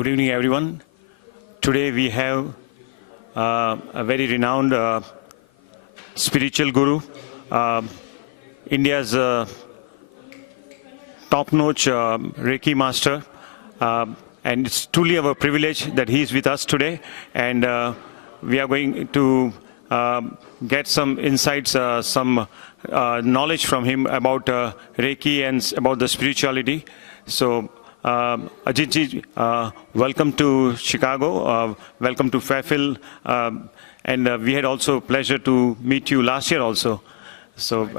Good evening, everyone. Today we have a very renowned spiritual guru, India's top-notch Reiki master, and it's truly our privilege that he is with us today. And we are going to get some insights, some knowledge from him about Reiki and about the spirituality. So, Ajit ji, welcome to Chicago, welcome to Fairfield, and we had also pleasure to meet you last year also. So,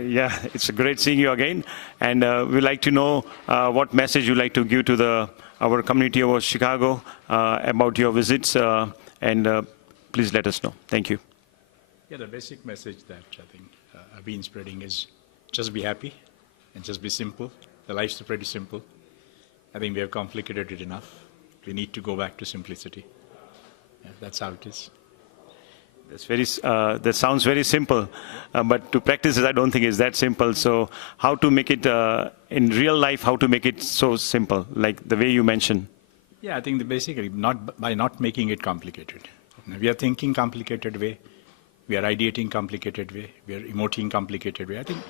yeah, it's great seeing you again, and we'd like to know what message you'd like to give to our community of Chicago about your visits, and please let us know. Thank you. Yeah, the basic message that I think I've been spreading is just be happy and just be simple. The life's pretty simple. I think we have complicated it enough. We need to go back to simplicity. Yeah, that's how it is. That sounds very simple, but to practice it, I don't think it's that simple. So how to make it in real life, how to make it so simple, like the way you mentioned? Yeah, I think basically by not making it complicated. We are thinking complicated way. We are ideating complicated way. We are emoting complicated way. I think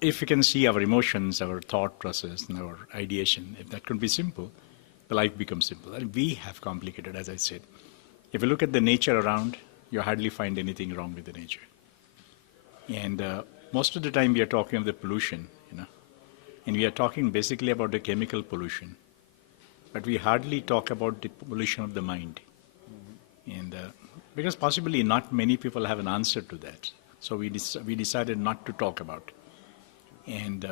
if you can see our emotions, our thought process, and our ideation, if that could be simple, the life becomes simple. And we have complicated, as I said. If you look at the nature around, you hardly find anything wrong with the nature. And most of the time we are talking of the pollution, and we are talking basically about the chemical pollution. But we hardly talk about the pollution of the mind. And because possibly not many people have an answer to that. So we decided not to talk about it. And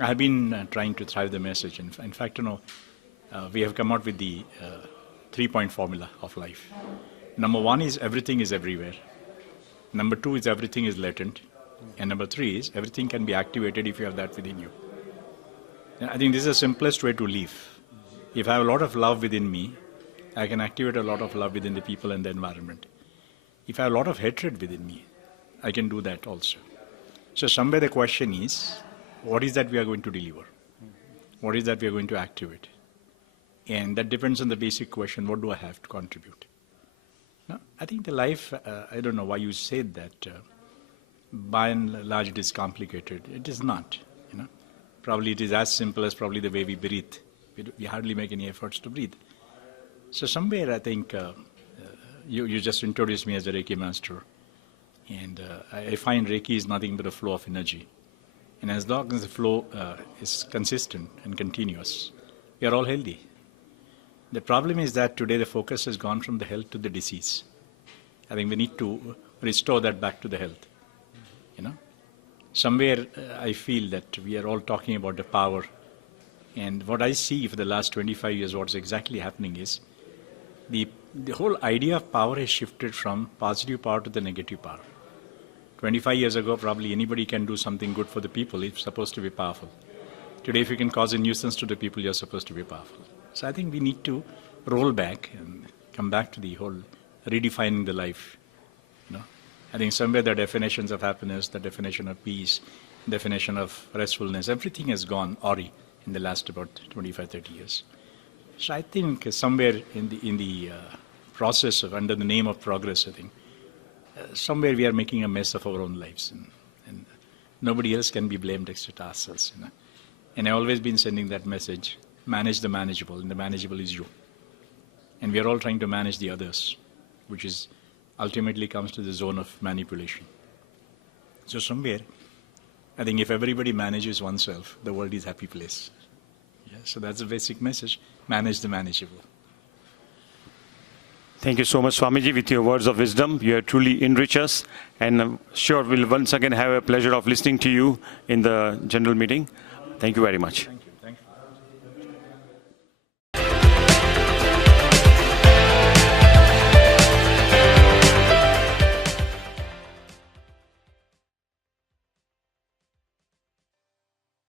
I have been trying to thrive the message. In fact, we have come out with the 3-point formula of life. Number 1 is everything is everywhere. Number 2 is everything is latent. And number 3 is everything can be activated if you have that within you. And I think this is the simplest way to live. If I have a lot of love within me, I can activate a lot of love within the people and the environment. If I have a lot of hatred within me, I can do that also. So somewhere the question is, what is that we are going to deliver? What is that we are going to activate? And that depends on the basic question, what do I have to contribute? Now, I think the life, I don't know why you said that, by and large it is complicated. It is not. Probably it is as simple as probably the way we breathe. We hardly make any efforts to breathe. So somewhere I think you just introduced me as a Reiki master. And I find Reiki is nothing but a flow of energy. And as long as the flow is consistent and continuous, we are all healthy. The problem is that today the focus has gone from the health to the disease. I think we need to restore that back to the health. Somewhere I feel that we are all talking about the power. And what I see for the last 25 years, what's exactly happening is the whole idea of power has shifted from positive power to the negative power. 25 years ago, probably anybody can do something good for the people. It's supposed to be powerful. Today, if you can cause a nuisance to the people, you're supposed to be powerful. So I think we need to roll back and come back to the whole redefining the life. I think somewhere the definitions of happiness, the definition of peace, definition of restfulness, everything has gone awry in the last about 25, 30 years. So I think somewhere in the process of, under the name of progress, I think, somewhere we are making a mess of our own lives, and nobody else can be blamed except ourselves. And I've always been sending that message: manage the manageable, and the manageable is you. And we are all trying to manage the others, which is ultimately comes to the zone of manipulation. So somewhere, I think if everybody manages oneself, the world is a happy place. Yeah, so that's the basic message: manage the manageable. Thank you so much, Swamiji, with your words of wisdom. You have truly enriched us, and I'm sure we'll once again have a pleasure of listening to you in the general meeting. Thank you very much.